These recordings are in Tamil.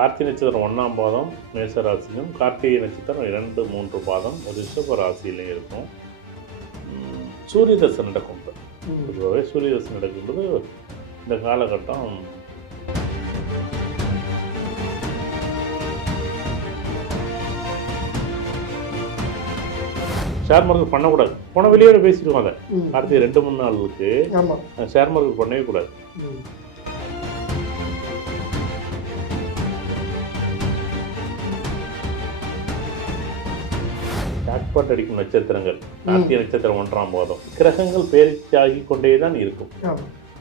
கார்த்திகை நட்சத்திரம் ஒன்றாம் பாதம் மேச ராசியும் கார்த்திகை நட்சத்திரம் இரண்டு மூன்று பாதம் ரிஷப ராசியிலையும் இருக்கும். சூரிய தசை நடக்கும். பொதுவாகவே சூரிய தசை நடக்கும்போது இந்த காலகட்டம் ஷேர் மார்க்கெட் பண்ணக்கூடாது. போன வெளியே பேசிடுவோம் அதை. கார்த்திகை ரெண்டு மூணு நாளுக்கு ஷேர் மார்க்கெட் பண்ணவே கூடாது. ஜாக்பாட் அடிக்கும் நட்சத்திரங்கள். கார்த்திகை நட்சத்திரம் ஒன்றாம் பாதம். கிரகங்கள் பேரிச்சாகி கொண்டே தான் இருக்கும்.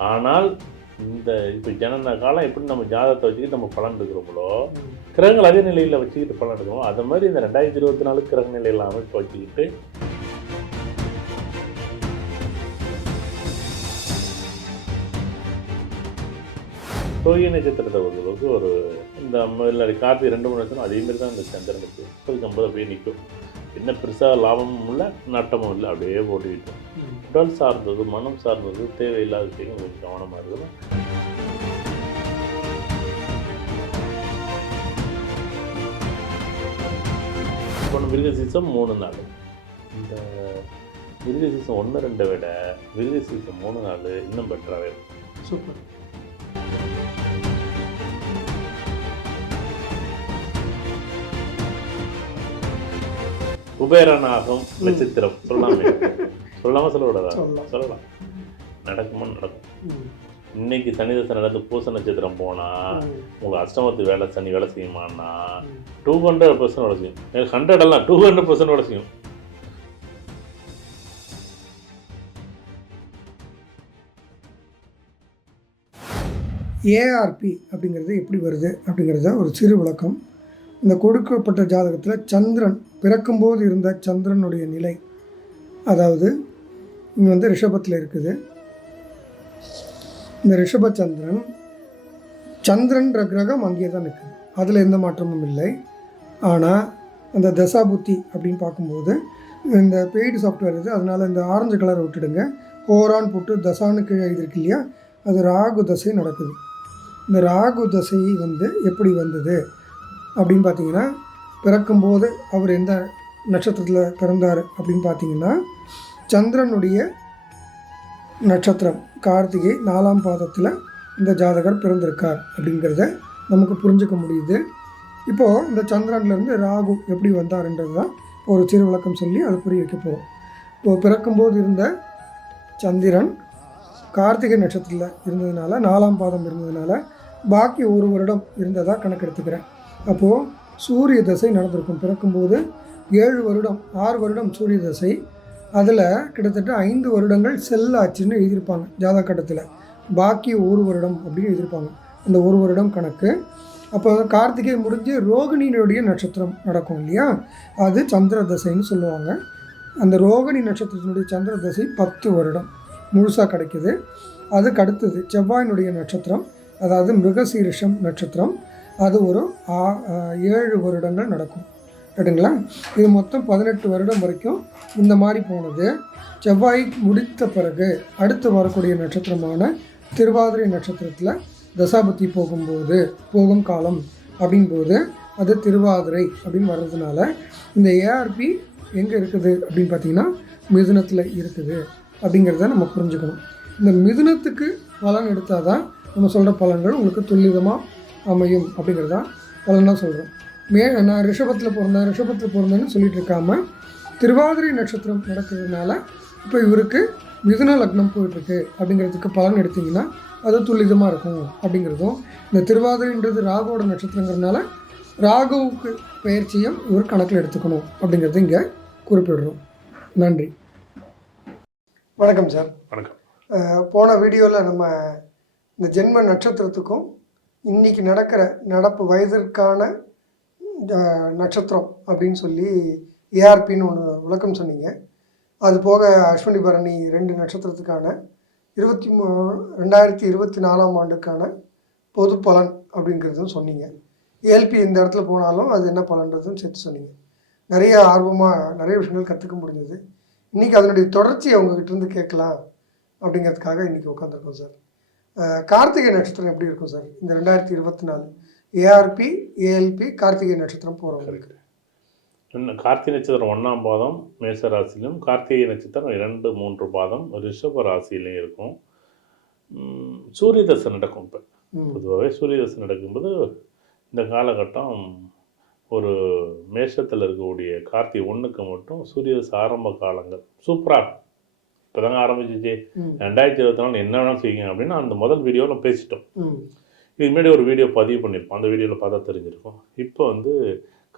ஆனால் இந்த இப்போ ஜனன காலம் எப்படி நம்ம ஜாதகத்தை வச்சுக்கிட்டு நம்ம பலன் எடுக்கிறோமோ ம். கிரகங்கள் அதே நிலையில் வச்சுக்கிட்டு பலன் எடுக்கிறோம் அது மாதிரி இந்த ரெண்டாயிரத்தி இருபத்தி நாலு கிரக நிலையில் அமைப்பு வச்சுக்கிட்டு சூரிய நட்சத்திரத்தை பொறுத்தளவுக்கு ஒரு இந்த கார்த்திகை ரெண்டு மூணு நட்சத்திரம் அதே மாதிரி தான் இந்த சந்திரனுக்கு. ஐம்பது அப்படியே நிற்கும் என்ன பெருசாக லாபமும் இல்லை நட்டமும் இல்லை அப்படியே போட்டுக்கிட்டு ம். உடல் சார்ந்தது மனம் சார்ந்தது தேவையில்லாத விஷயங்கள் கொஞ்சம் கவனமாக இருக்கணும். இப்போ மிருக சீசம் மூணு நாள். இந்த மிருக சீசம் ஒன்று ரெண்டை விட மிருக சீசம் மூணு நாள் இன்னும் பெட்டராகவே இருக்கும் சூப்பர். குபேரனாகும் நட்சத்திரம். சொல்லாமே. சொல்லாம சொல்லக்கூடாதா சொல்லலாம். சொல்லலாம். நடக்குமா நடக்கும். இன்னைக்கு சனி தசை நடந்து பூச நட்சத்திரம் போனா ம். உங்க அஷ்டமத்து வேலை சனி வேலை செய்யுமான்னா. டூ ஹண்ட்ரட் பர்சன்ட் வேலை செய்யும். ஹண்ட்ரட் எல்லாம் டூ ஹண்ட்ரட் பர்சன்ட் வேலை செய்யும். ஏஆர்பி அப்படிங்கிறது எப்படி வருது அப்படிங்கிறத ஒரு சிறு விளக்கம். இந்த கொடுக்கப்பட்ட ஜாதகத்தில் சந்திரன் பிறக்கும்போது இருந்த சந்திரனுடைய நிலை அதாவது இங்கே வந்து ரிஷபத்தில் இருக்குது. இந்த ரிஷப சந்திரன் சந்திரன்ற கிரகம் அங்கே தான் நிற்குது அதில் எந்த மாற்றமும் இல்லை. ஆனால் அந்த தசாபுத்தி அப்படின்னு பார்க்கும்போது இந்த பெய்டு சாஃப்ட்வேர் இது அதனால் இந்த ஆரஞ்சு கலரை விட்டுடுங்க. ஹோரான் போட்டு தசான்னு கீழே இருக்கு இல்லையா? அது ராகு தசை நடக்குது. இந்த ராகு தசை வந்து எப்படி வந்தது? அப்படின்னு பார்த்தீங்கன்னா பிறக்கும்போது அவர் எந்த நட்சத்திரத்தில் பிறந்தார் அப்படின்னு பார்த்தீங்கன்னா சந்திரனுடைய நட்சத்திரம் கார்த்திகை நாலாம் பாதத்தில் இந்த ஜாதகர் பிறந்திருக்கார் அப்படிங்கிறத நமக்கு புரிஞ்சுக்க முடியுது. இப்போது இந்த சந்திரன்லேருந்து ராகு எப்படி வந்தார்ன்றது தான் ஒரு சிறு விளக்கம் சொல்லி அதை புரிய வைக்க போகிறோம் இப்போது பிறக்கும்போது இருந்த சந்திரன் கார்த்திகை நட்சத்திரத்தில் இருந்ததுனால நாலாம் பாதம் இருந்ததுனால பாக்கி ஒரு வருடம் இருந்ததாக கணக்கெடுத்துக்கிறேன். அப்போது சூரிய தசை நடந்திருக்கும். பிறக்கும்போது ஏழு வருடம் ஆறு வருடம் சூரிய தசை. அதில் கிட்டத்தட்ட ஐந்து வருடங்கள் செல்லாச்சுன்னு எழுதியிருப்பாங்க ஜாதக கட்டத்தில் பாக்கி ஒரு வருடம் அப்படின்னு எழுதியிருப்பாங்க. அந்த ஒரு வருடம் கணக்கு. அப்போ கார்த்திகை முடிஞ்சு ரோகிணியினுடைய நட்சத்திரம் நடக்கும் இல்லையா? அது சந்திர தசைன்னு சொல்லுவாங்க. அந்த ரோகிணி நட்சத்திரத்தினுடைய சந்திர தசை பத்து வருடம் முழுசாக கிடைக்குது. அதுக்கு அடுத்தது செவ்வாயினுடைய நட்சத்திரம் அதாவது மிருகசீரிஷம் நட்சத்திரம். அது ஒரு ஆ- ஏழு வருடங்கள் நடக்கும். ரைட்டுங்களா இது மொத்தம் பதினெட்டு வருடம் வரைக்கும் இந்த மாதிரி போனது. செவ்வாய் முடித்த பிறகு அடுத்து வரக்கூடிய நட்சத்திரமான திருவாதிரை நட்சத்திரத்தில் தசாபதி போகும்போது போகும் காலம் அப்படிங்கும்போது அது திருவாதிரை அப்படின்னு வர்றதுனால இந்த ஏஆர்பி எங்கே இருக்குது அப்படின்னு பார்த்தீங்கன்னா மிதுனத்தில் இருக்குது அப்படிங்கிறத நம்ம புரிஞ்சுக்கணும். இந்த மிதுனத்துக்கு பலன் எடுத்தால் தான் நம்ம சொல்கிற பலன்கள் உங்களுக்கு துல்லிதமாக அமையும் அப்படிங்கிறதா பலனாக சொல்கிறோம் மே நான் ரிஷபத்தில் பிறந்தேன் ரிஷபத்தில் பிறந்தேன்னு சொல்லிட்டு இருக்காம திருவாதிரை நட்சத்திரம் நடக்கிறதுனால இப்போ இவருக்கு மிதுன லக்னம் போயிட்டுருக்கு. அப்படிங்கிறதுக்கு பலன் எடுத்தீங்கன்னா அது துல்லிதமாக இருக்கும் அப்படிங்கிறதும் இந்த திருவாதிரைன்றது ராகுவோட நட்சத்திரங்கிறதுனால ராகுவுக்கு பயிற்சியும் இவர் கணக்கில் எடுத்துக்கணும் அப்படிங்கிறது இங்கே குறிப்பிடுறோம். நன்றி. வணக்கம் சார். வணக்கம். போன வீடியோவில் நம்ம இந்த ஜென்ம நட்சத்திரத்துக்கும் இன்னைக்கு நடக்கிற நடப்பு வயதிற்கான நட்சத்திரம் அப்படின்னு சொல்லி ஏஆர்பின்னு ஒன்று விளக்கம் சொன்னீங்க. அது போக அஸ்வினி பரணி ரெண்டு நட்சத்திரத்துக்கான இருபத்தி மூ ரெண்டாயிரத்தி இருபத்தி நாலாம் ஆண்டுக்கான பொது பலன் அப்படிங்கிறதும் சொன்னீங்க. ஏல்பி இந்த இடத்துல போனாலும் அது என்ன பலன்றதும் சேர்த்து சொன்னீங்க. நிறைய ஆர்வமாக நிறைய விஷயங்கள் கற்றுக்க முடிஞ்சது. இன்றைக்கி அதனுடைய தொடர்ச்சியை உங்ககிட்ட இருந்து கேட்கலாம் அப்படிங்கிறதுக்காக இன்றைக்கி உட்காந்துருக்கோம் சார். கார்த்திகை நட்சத்திரம் எப்படி இருக்கும் சார்? இந்த ரெண்டாயிரத்தி இருபத்தி நாலு. ஏஆர்பி ஏஎல்பி கார்த்திகை நட்சத்திரம் போகிறவங்களுக்கு கார்த்திகை நட்சத்திரம் ஒன்றாம் பாதம் மேச ராசியிலும் கார்த்திகை நட்சத்திரம் இரண்டு மூன்று பாதம் ரிஷப ராசியிலையும் இருக்கும். சூரிய தசை நடக்கும் இப்போ. பொதுவாகவே சூரிய தசை நடக்கும்போது இந்த காலகட்டம் ஒரு மேஷத்தில் இருக்கக்கூடிய கார்த்திகை ஒன்றுக்கு மட்டும் சூரிய தசை ஆரம்ப காலங்கள். சூப்பராக இப்போ தாங்க ஆரம்பிச்சிச்சு ரெண்டாயிரத்தி இருபத்தி நாலு என்ன வேணாலும் செய்யுங்க அப்படின்னு அந்த முதல் வீடியோவில் பேசிட்டோம். இதுக்கு முன்னாடி ஒரு வீடியோ பதிவு பண்ணியிருப்போம். அந்த வீடியோவில் பார்த்தா தெரிஞ்சிருக்கும். இப்போ வந்து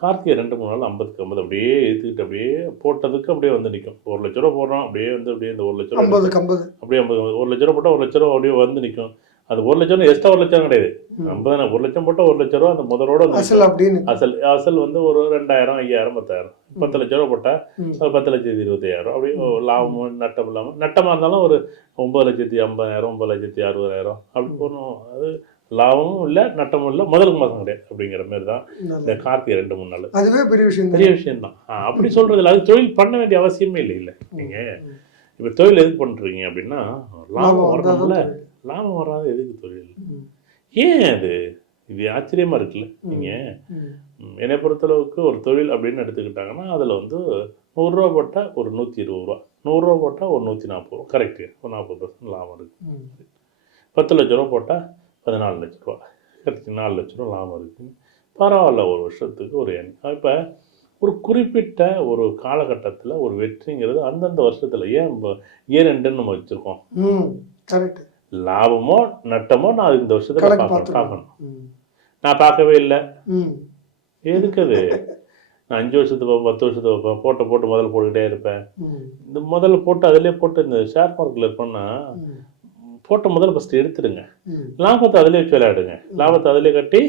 கார்த்திகை ரெண்டு மூணு நாள் ஐம்பதுக்கு ஐம்பது அப்படியே ஏற்றுக்கிட்டு அப்படியே போட்டதுக்கு அப்படியே வந்து நிற்கும் ஒரு லட்ச ரூபா போடுறோம் அப்படியே வந்து அப்படியே இந்த ஒரு லட்ச ரூபா ஐம்பதுக்கு ஐம்பது. அப்படியே ஐம்பது ஒரு லட்ச ரூபா போட்டால் ஒரு லட்ச ரூபா அப்படியே வந்து நிற்கும் அது ஒரு லட்சம் எக்ஸ்ட்ரா ஒரு லட்சம் கிடையாது. ஐம்பதான ஒரு லட்சம் போட்டால் ஒரு லட்ச ரூபா அந்த முதலோட அசல் அப்படின்னு. அசல் அசல் வந்து ஒரு ரெண்டாயிரம் ஐயாயிரம் பத்தாயிரம். பத்து லட்ச ரூபா போட்டால் பத்து லட்சத்தி இருபத்தாயிரம் அப்படியே லாபமும் நட்டம் இல்லாமல் நட்டமாக இருந்தாலும் ஒரு ஒம்பது லட்சத்தி ஐம்பதாயிரம் ஒம்பது லட்சத்தி அறுபதாயிரம். அப்படி போகணும் அது லாபமும் இல்லை நட்டமும் இல்லை முதலுக்கு மாதம் கிடையாது அப்படிங்கிற மாதிரி தான் இந்த. கார்த்திகை ரெண்டு மூணு நாள். அதுவே பெரிய விஷயம் பெரிய விஷயம் தான். அப்படி சொல்றது இல்லை. அது தொழில் பண்ண வேண்டிய அவசியமே இல்லை இல்லை. நீங்க இப்போ தொழில் எதுக்கு பண்றீங்க அப்படின்னா லாபம் வரணும்ல. லாபம் வராது எதுக்கு தொழில்? ஏன் அது? இது ஆச்சரியமா இருக்குல்ல நீங்க? ம், என்னை பொறுத்தளவுக்கு ஒரு தொழில் அப்படின்னு எடுத்துக்கிட்டாங்கன்னா அதில் வந்து நூறுரூவா போட்டால் ஒரு நூற்றி இருபது ரூபா நூறுரூவா போட்டால் ஒரு நூற்றி நாற்பது ரூபா கரெக்டு ஒரு நாற்பது பர்சன்ட் லாபம் இருக்குது பத்து லட்ச ரூபா போட்டால் பதினாலு லட்ச ரூபா கரெக்ட் நாலு லட்ச ரூபா லாபம் இருக்குது பரவாயில்ல ஒரு வருஷத்துக்கு ஒரு எண் இப்போ ஒரு குறிப்பிட்ட ஒரு காலகட்டத்தில் ஒரு வெற்றிங்கிறது அந்தந்த வருஷத்தில் ஏன் இயர் ரெண்டுன்னு நம்ம வச்சுருக்கோம்? கரெக்ட் லாபமோ நட்டமோ நான் இந்த வருஷத்தில் பார்க்கணும். நான் பார்க்கவே இல்லை. எதுக்கு அது? நான் அஞ்சு வருஷத்துக்கு பத்து வருஷத்துக்கு பார்ப்பேன் போட்ட போட்டு முதல்ல போட்டுக்கிட்டே இருப்பேன். இந்த முதல்ல போட்டு அதிலே போட்டு இந்த ஷேர் மார்க்கெட்டில் இருப்பேன்னா போட்ட முதல்ல ஃபஸ்ட்டு எடுத்துடுங்க. ம். லாபத்தை அதிலே வச்சு விளையாடுங்க லாபத்தை அதிலே கட்டி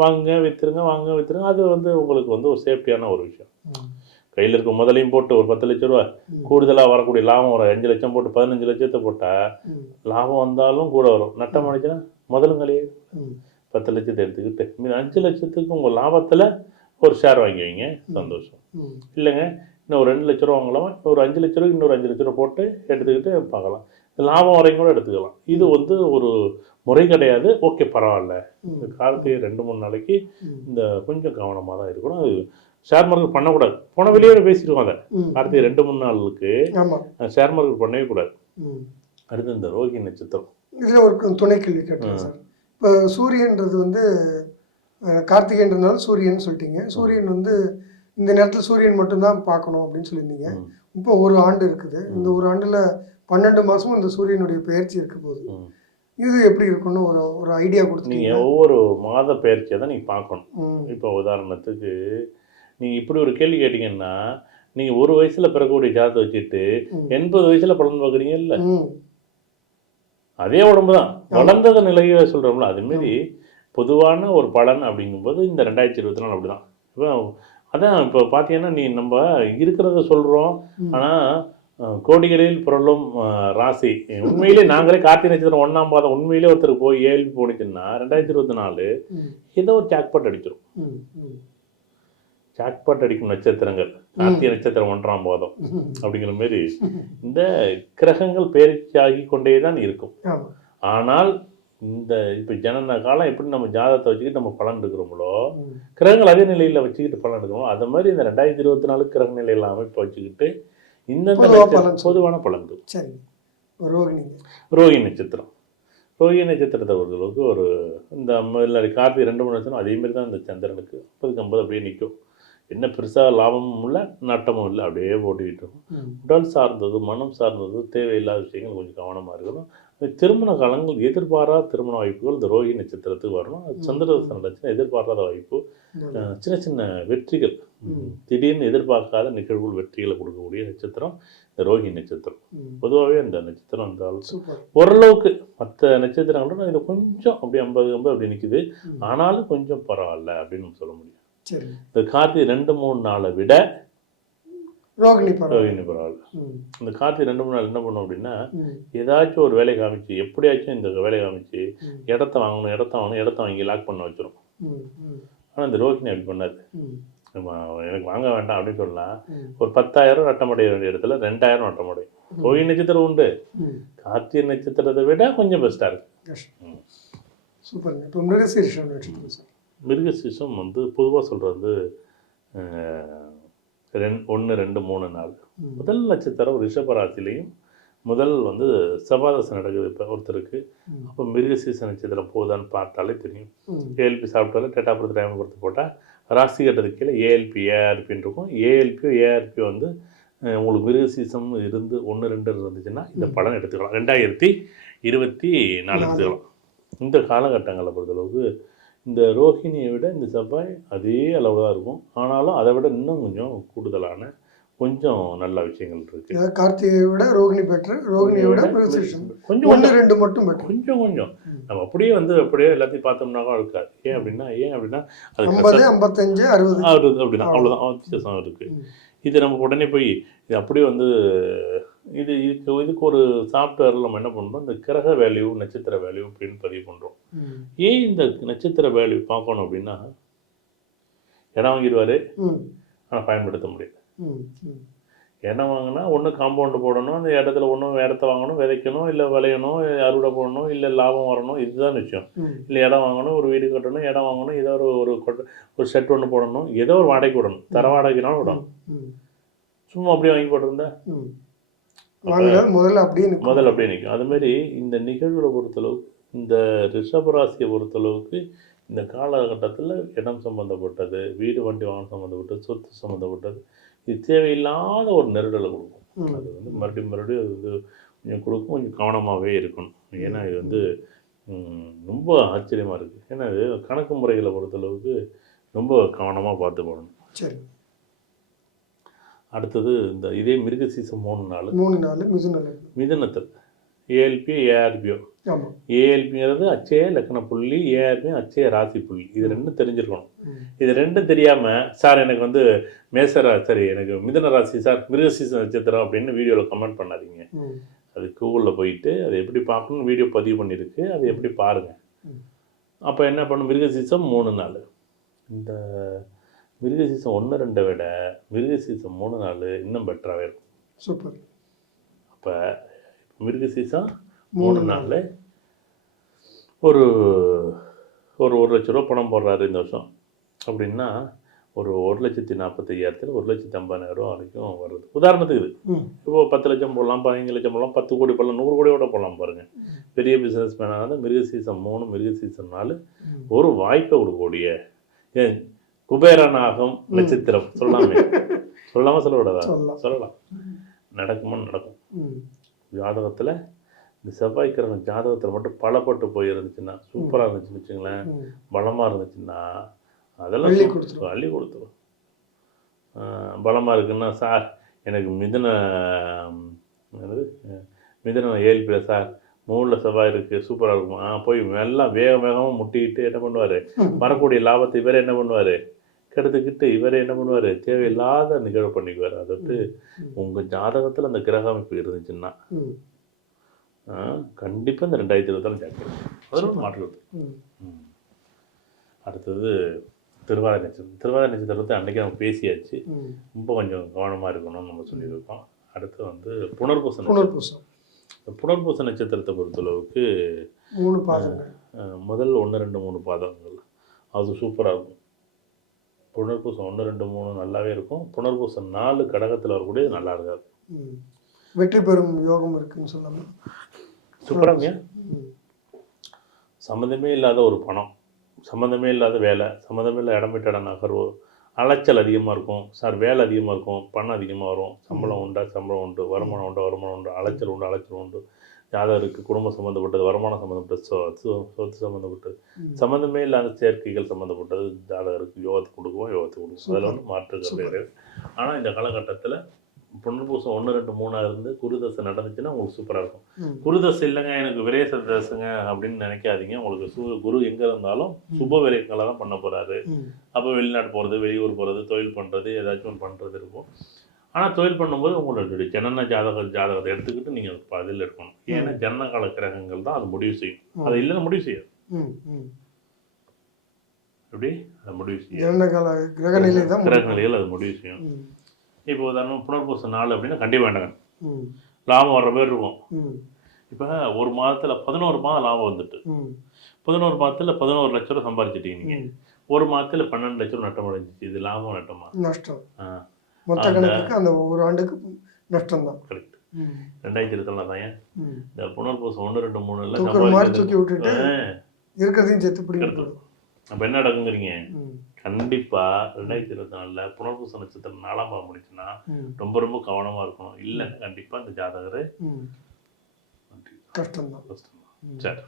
வாங்குங்க விற்றுருங்க வாங்குங்க விற்றுருங்க அது வந்து உங்களுக்கு வந்து ஒரு சேஃப்டியான ஒரு விஷயம். கையில் இருக்க முதலையும் போட்டு ஒரு பத்து லட்ச ரூபா. கூடுதலாக வரக்கூடிய லாபம் ஒரு அஞ்சு லட்சம் போட்டு பதினஞ்சு லட்சத்தை போட்டால் லாபம் வந்தாலும் கூட வரும். நட்டம் அடிச்சுன்னா முதலும் கலையே பத்து லட்சத்தை எடுத்துக்கிட்டு மீதி அஞ்சு லட்சத்துக்கு உங்கள் லாபத்தில் ஒரு ஷேர் வாங்கி வைங்க. சந்தோஷம். இல்லைங்க இன்னும் ஒரு ரெண்டு லட்ச ரூபா வாங்கலாம்? ஒரு அஞ்சு லட்ச ரூபாய்க்கு இன்னொரு அஞ்சு லட்ச ரூபா போட்டு எடுத்துக்கிட்டு பார்க்கலாம். லாபம் வரைக்கும் கூட எடுத்துக்கலாம். இது வந்து ஒரு முறை கிடையாது. ஓகே பரவாயில்ல. இந்த ம் காலத்தையே ரெண்டு மூணு நாளைக்கு இந்த கொஞ்சம் கவனமாக தான் இருக்கணும். அது ஷேர் மார்க்கெட் பண்ணக்கூடாது. போன வெளியே பேசிடுவோம் அதை கார்த்திகை ரெண்டு மூணு நாளுக்கு ஷேர் மார்க்கெட் பண்ணவே கூடாது. ம். அடுத்து இந்த ரோகி நட்சத்திரம். இதில் ஒரு துணை கேள்வி கேட்டேன் சார். இப்போ சூரியன்றது வந்து கார்த்திகைன்றதுனால சூரியன் சொல்லிட்டீங்க. சூரியன் வந்து இந்த நேரத்தில் சூரியன் மட்டும்தான் பார்க்கணும் அப்படின்னு சொல்லியிருந்தீங்க. இப்போ ஒரு ஆண்டு இருக்குது. இந்த ஒரு ஆண்டில் பன்னெண்டு மாதமும் இந்த சூரியனுடைய பெயர்ச்சி இருக்க போகுது. இது எப்படி இருக்கும்னு ஒரு ஒரு ஐடியா கொடுத்துட்டீங்க நீங்கள் ஒவ்வொரு மாத பயிற்சியை தான் நீங்கள் பார்க்கணும். இப்போ உதாரணத்துக்கு நீங்கள் இப்படி ஒரு கேள்வி கேட்டிங்கன்னா நீங்கள் ஒரு வயசில் பிறக்கக்கூடிய ஜாதத்தை வச்சுட்டு. எண்பது வயசில் பலன் பார்க்குறீங்க இல்லை? அதே உடம்பு தான். வளர்ந்தத நிலையை சொல்கிறோம்ல அதுமாரி பொதுவான ஒரு பலன் அப்படிங்கும்போது இந்த ரெண்டாயிரத்தி இருபத்தி நாலு அப்படி தான் இப்போ அதான் இப்போ பார்த்தீங்கன்னா நீ நம்ம இருக்கிறத சொல்கிறோம். ஆனால் கோடிகளில் புரளும் ராசி. உண்மையிலே நாங்களே கார்த்திகை நட்சத்திரம் ஒன்றாம் பாதம் உண்மையிலே ஒருத்தருக்கு போய் ஏழு போனிச்சுன்னா ரெண்டாயிரத்தி இருபத்தி நாலு ஏதோ ஒரு ஜாக்பாட் அடிச்சிடும் ஜாக்பாட் அடிக்கும் நட்சத்திரங்கள். கார்த்திகை நட்சத்திரம் ஒன்றாம் பாதம். அப்படிங்கிற மாதிரி இந்த கிரகங்கள் பயிற்சியாகி கொண்டே தான் இருக்கும். ஆனால் இந்த இப்போ ஜனன காலம் எப்படி நம்ம ஜாதகத்தை வச்சுக்கிட்டு நம்ம பலன் எடுக்கிறோமோ கிரகங்கள் அதே நிலையில் வச்சுக்கிட்டு பலன் எடுக்கிறோமோ அது மாதிரி இந்த ரெண்டாயிரத்தி இருபத்தி நாலு கிரக நிலையில் அமைப்பு வச்சுக்கிட்டு இந்தந்த பொதுவான பலன்கள். ரோகிணிங்க ரோஹி நட்சத்திரம். ரோஹி நட்சத்திரத்தை பொறுத்தளவுக்கு ஒரு இந்த கார்த்திகை ரெண்டு மூணு நட்சத்திரம் அதே மாதிரி தான் இந்த சந்திரனுக்கு. ஐம்பதுக்கு ஐம்பது அப்படியே நிற்கும் என்ன பெருசாக லாபமும் இல்லை நட்டமும் இல்லை அப்படியே போட்டுக்கிட்டு இருக்கும். உடல் சார்ந்தது மனம் சார்ந்தது தேவையில்லாத விஷயங்கள் கொஞ்சம் கவனமாக இருக்கணும். திருமண காலங்கள் எதிர்பாராத திருமண வாய்ப்புகள் இந்த ரோஹி நட்சத்திரத்துக்கு வரணும். சந்திரதசன நட்சத்திரம் எதிர்பாராத வாய்ப்பு. சின்ன சின்ன வெற்றிகள். திடீர்னு எதிர்பார்க்காத நிகழ்வுகள் வெற்றிகளை கொடுக்கக்கூடிய நட்சத்திரம் இந்த ரோஹி நட்சத்திரம். பொதுவாகவே இந்த நட்சத்திரம் இருந்தால் சூப்பர். ஓரளவுக்கு மற்ற நட்சத்திரங்களோட இது கொஞ்சம் அப்படி ஐம்பது ஐம்பது அப்படி நிற்குது. ஆனாலும் கொஞ்சம் பரவாயில்ல அப்படின்னு சொல்ல முடியும். சரி. இந்த கார்த்திகை ரெண்டு மூணு நாளை விட ரோகிணி ரோஹிணி பரவாயில்ல. இந்த கார்த்திகை ரெண்டு மூணு நாள் என்ன பண்ணும் அப்படின்னா ஏதாச்சும் ஒரு வேலை காமிச்சு எப்படியாச்சும் இந்த வேலையை காமிச்சு இடத்த வாங்கணும் இடத்த வாங்கணும் இடத்த வாங்கி லாக் பண்ண வச்சிரும். ம் ம். ஆனால் இந்த ரோஹிணி அப்படி பண்ணாது. எனக்கு வாங்க வேண்டாம் அப்படின்னு ம். ஒரு பத்தாயிரம் நட்டமடைய வேண்டிய இடத்துல ரெண்டாயிரம் நட்டமடையும் ரோஹிணி நட்சத்திரம் உண்டு. கார்த்திகை நட்சத்திரத்தை விட கொஞ்சம் பெஸ்ட்டாக இருக்கு. சூப்பருங்க. இப்போ மிருகசீரிஷம் நட்சத்திரம் சார். மிருகசீசம் வந்து பொதுவாக சொல்கிறது வந்து ரெண் ஒன்று ரெண்டு மூணு நாள். முதல் நட்சத்திரம் ரிஷபராசிலையும் முதல் வந்து செவ்வாதசை நடக்குது இப்போ ஒருத்தருக்கு. அப்போ மிருகசீச நட்சத்திரம் போகுதான்னு பார்த்தாலே தெரியும். ஏஎல்பி சாப்பிட்டாலும் டேட்டா பர்த் டைம் பொறுத்து போட்டால் ராசி கட்டத்துக்கு கீழே ஏஎல்பி ஏஆர்பின்னு இருக்கும் ஏஎல்பியோ ஏஆர்பியோ வந்து உங்களுக்கு மிருகசீசம் இருந்து ஒன்று ரெண்டு இருந்துச்சுன்னா இந்த. படம் எடுத்துக்கலாம் ரெண்டாயிரத்தி இருபத்தி நாலு நாலு. எடுத்துக்கலாம் இந்த காலகட்டங்களை பொறுத்தளவுக்கு இந்த ரோஹிணியை விட இந்த செவ்வாய் அதே அளவு தான் இருக்கும். ஆனாலும் அதை விட இன்னும் கொஞ்சம் கூடுதலான கொஞ்சம் நல்ல விஷயங்கள் இருக்கு. அதாவது கார்த்திகையை விட ரோகிணி பெற்று ரோகிணியை விட கொஞ்சம் ஒன்று கொஞ்சம் ரெண்டு மட்டும் பெற்று. கொஞ்சம் கொஞ்சம். நம்ம அப்படியே வந்து அப்படியே எல்லாத்தையும் பார்த்தோம்னாக்கா இருக்காது ஏன் அப்படின்னா ஏன் அப்படின்னா அது ஐம்பது ஐம்பத்தஞ்சு அறுபது. அறுபது அப்படின்னா அவ்வளோதான் வித்தியாசம் இருக்கு. இது நம்ம உடனே போய் இது அப்படியே வந்து இது இதுக்கு இதுக்கு ஒரு சாஃப்ட்வேரில் நம்ம என்ன பண்ணுறோம் இந்த கிரக வேல்யூ நட்சத்திர வேல்யூ அப்படின்னு பதிவு பண்ணுறோம். ஏன் இந்த நட்சத்திர வேல்யூ பார்க்கணும் அப்படின்னா இடம் வாங்கிடுவார். ஆனால் பயன்படுத்த முடியாது. இடம் வாங்கினா ஒன்று காம்பவுண்டு போடணும் அந்த இடத்துல ஒன்று இடத்த வாங்கணும் விதைக்கணும் இல்லை விளையணும் அறுவடை போடணும் இல்லை லாபம் வரணும் இதுதான் விஷயம் ம். இல்லை இடம் வாங்கணும் ஒரு வீடு கட்டணும் இடம் வாங்கணும் ஏதோ ஒரு ஒரு ஒரு ஷெட் ஒன்று போடணும் ஏதோ ஒரு வாடகைக்கு விடணும் தர வாடகைனாலும் விடணும். சும்மா அப்படியே வாங்கி போட்டிருந்தா ம். வாங்கினால் முதல்ல அப்படியே முதல்ல அப்படியே நிற்கும். அதுமாரி இந்த நிகழ்வுகளை பொறுத்தளவுக்கு இந்த ரிஷபராசியை பொறுத்தளவுக்கு இந்த காலகட்டத்தில் இடம் சம்மந்தப்பட்டது வீடு வண்டி வாகனம் சம்மந்தப்பட்டது சொத்து சம்மந்தப்பட்டது இது தேவையில்லாத ஒரு நெருடலை கொடுக்கும். அது வந்து மறுபடியும் மறுபடியும் அது வந்து கொஞ்சம் கொடுக்கும் கொஞ்சம் கவனமாகவே இருக்கணும். ஏன்னா இது வந்து ரொம்ப ஆச்சரியமாக இருக்குது ஏன்னா இது கணக்கு முறைகளை பொறுத்தளவுக்கு ரொம்ப கவனமாக பார்த்து போடணும். சரி. அடுத்தது இந்த இதே மிருக சீசன் மூணு நாள். மூணு நாள் மிதுனல் மிதனத்தில். ஏஎல்பி ஏஆர்பிஓ ஏஎல்பிங்கிறது அச்சய லக்கண புள்ளி ஏஆர்பி அச்சய ராசி புள்ளி. இது ரெண்டும் தெரிஞ்சிருக்கணும். இது ரெண்டும் தெரியாமல் சார் எனக்கு வந்து மேசரா சரி எனக்கு மிதன ராசி சார் மிருகசீச நட்சத்திரம் அப்படின்னு வீடியோவில் கமெண்ட் பண்ணாதீங்க. அது கூகுளில் போயிட்டு அதை எப்படி பார்க்கணும்னு வீடியோ பதிவு பண்ணியிருக்கு அதை எப்படி பாருங்கள். அப்போ என்ன பண்ணும்? மிருகசீசம் மூணு நாள். இந்த மிருகசீசம் ஒன்று ரெண்டை விட மிருகசீசம் மூணு நாள் இன்னும் பெட்டராகவே இருக்கும். சூப்பர். அப்போ மிருகசீசம் மூணு மூணு நாளில் ஒரு ஒரு ஒரு லட்ச ரூபா பணம் போடுறாரு இந்த வருஷம். அப்படின்னா ஒரு ஒரு லட்சத்தி நாற்பத்தையாயிரத்தில் ஒரு லட்சத்தி ஐம்பதாயிரம் வரைக்கும் வருது. உதாரணத்துக்கு இது. இப்போ பத்து லட்சம் போடலாம் பதினஞ்சு லட்சம் போடலாம் பத்து கோடி போடலாம் நூறு கோடியோட போடலாம் பாருங்கள் பெரிய பிஸ்னஸ் மேனாக மிருக சீசன் மூணு மிருக சீசன் நாலு. ஒரு வாய்ப்பை கொடுக்கக்கூடிய குபேரனாகும் நட்சத்திரம். சொல்லாமே. சொல்லாம சொல்லக்கூடாதா சொல்லலாம். சொல்லலாம். நடக்குமா. நடக்கும். ஜாதகத்தில் இந்த செவ்வாய் கிரகம் ஜாதகத்தில் மட்டும் பலப்பட்டு போயிருந்துச்சுன்னா சூப்பராக இருந்துச்சுன்னு வச்சுங்களேன். பலமாக இருந்துச்சுன்னா அதெல்லாம் அள்ளி சூப்பர். கொடுத்துரும். அள்ளி கொடுத்துரும் பலமாக இருக்குன்னா சார் எனக்கு மிதன என்னது? மிதன ஏழ்பில் சார். மூணில் செவ்வாய் இருக்குது சூப்பராக இருக்கும். ஆ போய் எல்லாம் வேக வேகமாக முட்டிக்கிட்டு என்ன பண்ணுவார். வரக்கூடிய லாபத்தை இவரே என்ன பண்ணுவார்? கெடுத்துக்கிட்டு இவரே என்ன பண்ணுவார்? தேவையில்லாத நிகழ்வு பண்ணிக்குவார். அதை ம். உங்கள் ஜாதகத்தில் அந்த கிரக அமைப்பு இருந்துச்சுன்னா. கண்டிப்பாக இந்த ரெண்டாயிரத்தி இருபத்தாறு ஜாக்கிரதை அதில் மாற்றுறது ம். ம். அடுத்தது திருவாதிரை நட்சத்திரம். திருவாதிரை நட்சத்திரத்தை அன்றைக்கி நம்ம பேசியாச்சு. ரொம்ப கொஞ்சம் கவனமாக இருக்கணும்னு நம்ம சொல்லியிருக்கோம். அடுத்து வந்து புனர்பூசம் இந்த புனர்பூச நட்சத்திரத்தை பொறுத்தளவுக்கு மூணு பாதங்கள். முதல் ஒன்று ரெண்டு மூணு பாதங்கள். அது சூப்பராக இருக்கும். புனர்பூசம் ஒன்று ரெண்டு மூணு நல்லாவே இருக்கும். புனர்பூசம் நாலு கடகத்தில் வரக்கூடியது நல்லா இருக்காது. வெற்றி பெறும் யோகம் இருக்குன்னு சொல்லாமல் சூப்பராங்க ம். சம்மந்தமே இல்லாத ஒரு பணம். சம்மந்தமே இல்லாத வேலை. சம்மந்தமே இல்லாத இடம் விட்ட இடம் நகர்வு. அலைச்சல் அதிகமாக இருக்கும். சார் வேலை அதிகமாக இருக்கும். பணம் அதிகமாக வரும். சம்பளம் உண்டா சம்பளம் உண்டு வருமானம் உண்டு வருமானம் உண்டு அலைச்சல் உண்டு அலைச்சல் உண்டு. ஜாதகருக்கு குடும்பம் சம்மந்தப்பட்டது வருமானம் சம்மந்தப்பட்டது சொத்து சம்மந்தப்பட்டது. சம்மந்தமே இல்லாத சேர்க்கைகள் சம்மந்தப்பட்டது ஜாதகருக்கு யோகத்தை கொடுக்கும் யோகத்தை கொடுக்கும் அதில் வந்து மாற்று கருத்து சூப்பர். கிடையாது ஆனால் இந்த காலகட்டத்தில் புனர்பூசம் ஒன்று ரெண்டு மூணாக இருந்து குருதசை நடந்துச்சுன்னா உங்களுக்கு சூப்பராக இருக்கும். குருதசை இல்லைங்க எனக்கு விரேச தசைங்க அப்படின்னு நினைக்காதீங்க. உங்களுக்கு சு குரு எங்கே இருந்தாலும் சுப விரயங்களை தான் பண்ண போகிறாரு. அப்போ வெளிநாடு போகிறது வெளியூர் போகிறது தொழில் பண்ணுறது ஏதாச்சும் ஒன்று பண்ணுறது இருக்கும். ஆனால் தொழில் பண்ணும்போது உங்களுடைய ஜனன ஜாதக ஜாதகத்தை எடுத்துக்கிட்டு நீங்கள் பதில் எடுக்கணும். ஏன்னா ஜனன கால கிரகங்கள் தான் அது முடிவு செய்யும். அது இல்லைன்னா முடிவு செய்யாது. எப்படி? அது முடிவு செய்யும் கிரக நிலை தான் கிரக நிலைகள் அது முடிவு செய்யும். இப்போ உதாரணம் புனர்பூச நாள் அப்படின்னா கண்டிப்பாக வேண்டாங்க. லாபம் வர்ற பேர் இருக்கும். இப்போ ஒரு மாதத்துல பதினோரு மாதம் லாபம் வந்துட்டு. பதினோரு மாதத்துல பதினோரு லட்ச ரூபா சம்பாதிச்சிட்டீங்க நீங்க ம். ஒரு மாதத்துல பன்னெண்டு லட்ச ரூபா நட்டம் அடைஞ்சிச்சு. இது லாபம் நட்டமா நஷ்டம். மொத்த கணக்குக்கு அந்த ஒரு ஆண்டுக்கு நஷ்டம் தான். கரெக்ட். ரெண்டாயிரத்தி இருபத்தொன்னு தான் ஏன்? இந்த புனர்பூசம் ஒன்று ரெண்டு மூணு மாதிரி சம்பாதிக்கிறது. தூக்கி விட்டுட்டு இருக்கிறதையும் செத்து பிடிக்க கெடுத்துரும். அப்போ என்ன நடக்குங்கிறீங்க? ம் கண்டிப்பா ரெண்டாயிரத்தி இருபத்தி நாலுல புனர்பூச நட்சத்திரம் நாலாம் பாவம் முடிச்சுன்னா ரொம்ப ரொம்ப கவனமா இருக்கணும். இல்லைன்னா கண்டிப்பா இந்த ஜாதகர் கஷ்டம்தான். கஷ்டம்தான். சரி.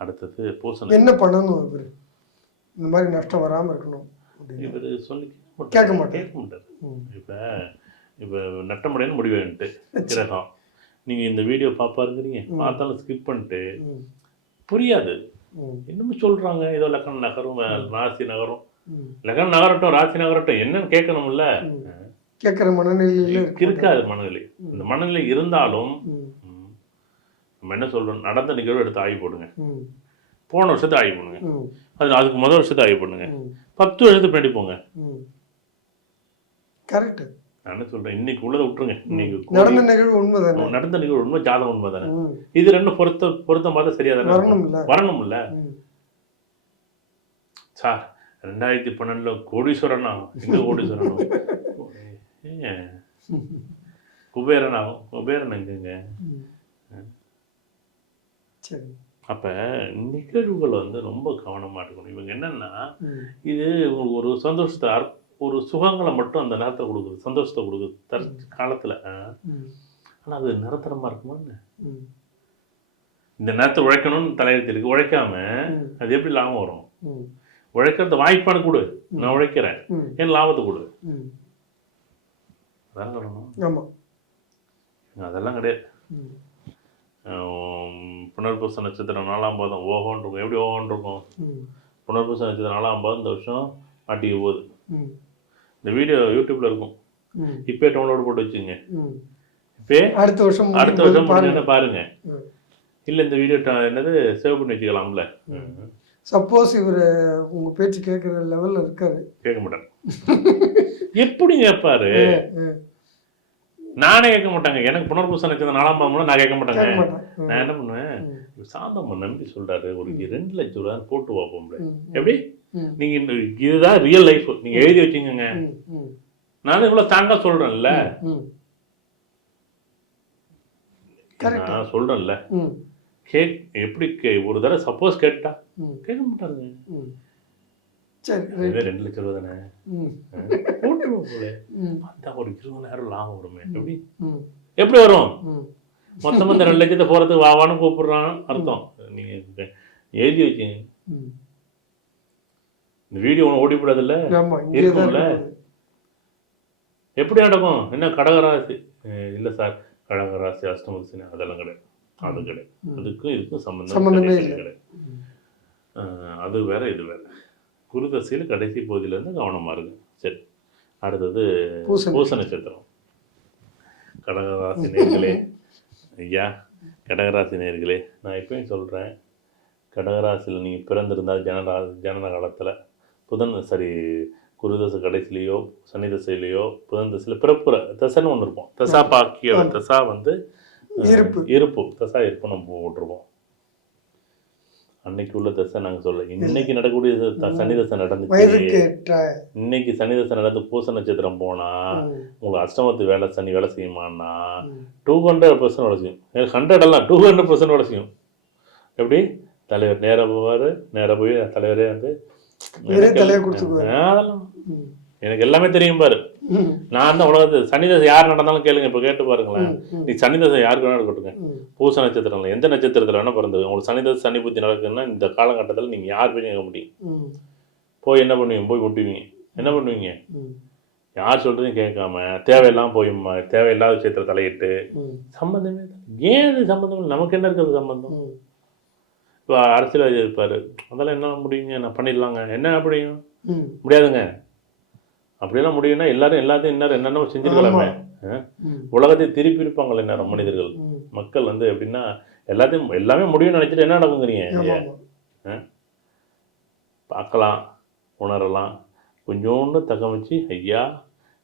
அடுத்தது பூச நட்சத்திரம். என்ன பண்ணணும் இவர்? இந்த மாதிரி நஷ்டம் வராமல் இருக்கணும் இவர் சொல்லி கேட்க மாட்டாரு. கேட்க மாட்டார். இப்போ இப்போ நட்டமுடையன்னு முடிவேன்ட்டு கிரகம். நீங்க இந்த வீடியோ பார்ப்பாருங்கிறீங்க. பார்த்தாலும் ஸ்கிப் பண்ணிட்டு புரியாது. ம். இன்னமும் சொல்றாங்க. ஏதோ லக்கணம் நகரும் ராசி நகரும். ம். லக்கணம் நகரட்டும் ராசி நகரட்டும் என்னன்னு கேட்கணும்ல. கேட்குற மனநிலையில இருக்காது மனநிலை. இந்த மனநிலை இருந்தாலும் நம்ம என்ன சொல்றோம்? நடந்த நிகழ்வு எடுத்து ஆய்வு போடுங்க போன வருஷத்தை ஆய்வு பண்ணுங்க. அது அதுக்கு முதல் வருஷத்தை ஆய்வு பண்ணுங்க. பத்து வருஷத்துக்கு பின்னாடி போங்க. கரெக்டு நான் என்ன சொல்றேன் இன்னைக்கு உள்ளதை விட்டுருங்க. இன்னைக்கு நடந்த நிகழ்வு உண்மை தானே நடந்த நிகழ்வு உண்மை ஜாதகம் உண்மை தானே ம். இது ரெண்டும் பொருத்த பொருத்தம் பார்த்தா சரியா தானே இருக்கும்? வரணும்ல. சார் ரெண்டாயிரத்தி பன்னெண்டுல கோடீஸ்வரனா எங்க கோடீஸ்வரனா ஏங்க குபேரனா குபேரன் எங்கங்க? அப்ப நிகழ்வுகள் வந்து ரொம்ப கவனமா இருக்கணும் இவங்க என்னன்னா இது ஒரு சந்தோஷத்தை ஒரு சுகங்களை மட்டும் அந்த நேரத்தை கொடுக்குது. சந்தோஷத்தை கொடுக்குது. தற் காலத்துல. ஆ. ம். ஆனா அது நிரந்தரமா இருக்குமா இந்த நேரத்தை உழைக்கணும்னு தலையெழுத்து இருக்கு. உழைக்காம அது எப்படி லாபம் வரும்? உழைக்கிறது வாய்ப்பான கொடு. நான் உழைக்கிறேன். ஏன் லாபத்தை கொடு. அதான் சொல்லணும். அதெல்லாம் கிடையாது. புனர்பூச நட்சத்திரம் நாலாம் பாதம் ஓஹோன்னு இருக்கும் எப்படி ஓஹோன்னு இருக்கும் புனர்பூச நட்சத்திரம் நாலாம் பாதம் இந்த வருஷம் மாட்டிக்க போகுது இந்த வீடியோ யூடியூப்ல இருக்கும். இப்பே டவுன்லோட் போட்டு வச்சுங்க. இப்பே அடுத்த வருஷம் அடுத்த வருஷம் பாருங்க. இல்ல இந்த வீடியோ என்னது சேவ் பண்ணி வச்சுக்கலாம்ல. சப்போஸ் இவர் உங்க பேச்சு கேட்குற லெவல்ல இருக்காரு. கேட்க மாட்டாங்க எப்படி கேட்பாரு நானே கேட்க மாட்டாங்க. எனக்கு புனர்பூச நட்சத்திரம் நாலாம் பாதம்ல நான் கேட்க மாட்டாங்க. நான் என்ன பண்ணுவேன்? ம், சாந்தம் நம்பி சொல்றாரு. ஒரு ரெண்டு லட்சம் ரூபா போட்டு பார்ப்போம்ல எப்படி? நீங்க இதுதான் ரியல் லைஃப் நீங்க எழுதி வச்சுக்கோங்க. நானும் இவ்வளவு தாங்க சொல்றேன்ல. நான் சொல்றேன்ல. கேக் எப்படி கே ஒரு தடவை சப்போஸ் கேட்டா கேட்க மாட்டாங்க. சரி ரெண்டு லட்சம் ரூபா தானே? போட்டுருவோம் போல. பார்த்தா ஒரு இருபதாயிரம் லாபம் வருமே எப்படி? எப்படி வரும்? ம். மொத்தமா இந்த ரெண்டு லட்சத்தை போறதுக்கு வாவான்னு கூப்பிடுறான் அர்த்தம். நீங்க இந்த எழுதி வச்சீங்க. இந்த வீடியோ ஒன்று இங்கே தான் இருக்கும்ல? எப்படி நடக்கும்? என்ன கடகராசி? இல்ல சார் கடகராசி அஷ்டமதிசினி அதெல்லாம் கிடையாது. அது கிடையாது. அதுக்கும் இதுக்கும் இல்லை. கிடையாது அது வேற இது வேற. குருதசையில் கடைசி பகுதியிலேருந்து கவனமா இருக்கு சரி. அடுத்தது பூச நட்சத்திரம். கடகராசி நேர்களே. ஐயா கடகராசி நேர்களே நான் இப்பயும் சொல்கிறேன் கடகராசியில் நீங்கள் பிறந்திருந்தால் ஜனரா ஜனன காலத்தில் புதன் சரி குருதசை கடைசிலேயோ சனி தசையிலையோ புதன் தசையில் பிறப்புற தசைன்னு ஒன்று இருப்போம் தசா பாக்கிய. தசா வந்து இருப்பு. இருப்பு. தசா இருப்பு நம்ம போட்டிருப்போம் அன்னைக்கு உள்ள தசை நாங்கள் சொல்ல இன்னைக்கு நடக்கக்கூடிய சனி தசை நடந்துச்சு. இன்னைக்கு சனி தசை நடந்து பூச நட்சத்திரம் போனா உங்களுக்கு அஷ்டமத்து வேலை சனி வேலை செய்யுமான்னா. டூ ஹண்ட்ரட் பர்சன்ட் வேலை செய்யும். ஹண்ட்ரட் எல்லாம் டூ ஹண்ட்ரட் பர்சன்ட் வேலை செய்யும். எப்படி? தலைவர் நேராக போவார் நேராக போய் தலைவரே வந்து. அதெல்லாம். எனக்கு எல்லாமே தெரியும் பாரு. நான் தான் உலகத்து சனி தசை யார் நடந்தாலும் கேளுங்க இப்போ கேட்டு பாருங்களேன். நீ சனி தசை யாருக்கு வேணா இருக்கட்டுங்க பூச நட்சத்திரம்ல எந்த நட்சத்திரத்தில் வேணா பிறந்தது. உங்களுக்கு சனி தசை சனி புத்தி நடக்குதுன்னா இந்த காலகட்டத்தில் நீங்கள் யார் போய் கேட்க முடியும் போய் என்ன பண்ணுவீங்க? போய் முட்டுவீங்க என்ன பண்ணுவீங்க? யார் சொல்றதையும் கேட்காம தேவையில்லாம போய் தேவையில்லாத விஷயத்துல தலையிட்டு. ம், சம்பந்தமே இல்லை. ஏன் இது சம்பந்தம் இல்லை? நமக்கு என்ன இருக்கிறது சம்பந்தம்? இப்போ அரசியல்வாதி இருப்பாரு. அதெல்லாம் என்ன முடியுங்க? நான் பண்ணிடலாங்க. என்ன முடியும் ம். முடியாதுங்க. அப்படியெல்லாம் முடியும்னா எல்லாரும் எல்லாத்தையும் இன்னும் என்னென்ன செஞ்சிருக்கலாமே. உலகத்தை திருப்பி இருப்பாங்களே நேரம் மனிதர்கள். மக்கள் வந்து எப்படின்னா எல்லாத்தையும் எல்லாமே முடியும்னு நினைச்சிட்டு என்ன நடக்குங்கிறீங்க. பார்க்கலாம் உணரலாம். கொஞ்சோண்டு தகவச்சு ஐயா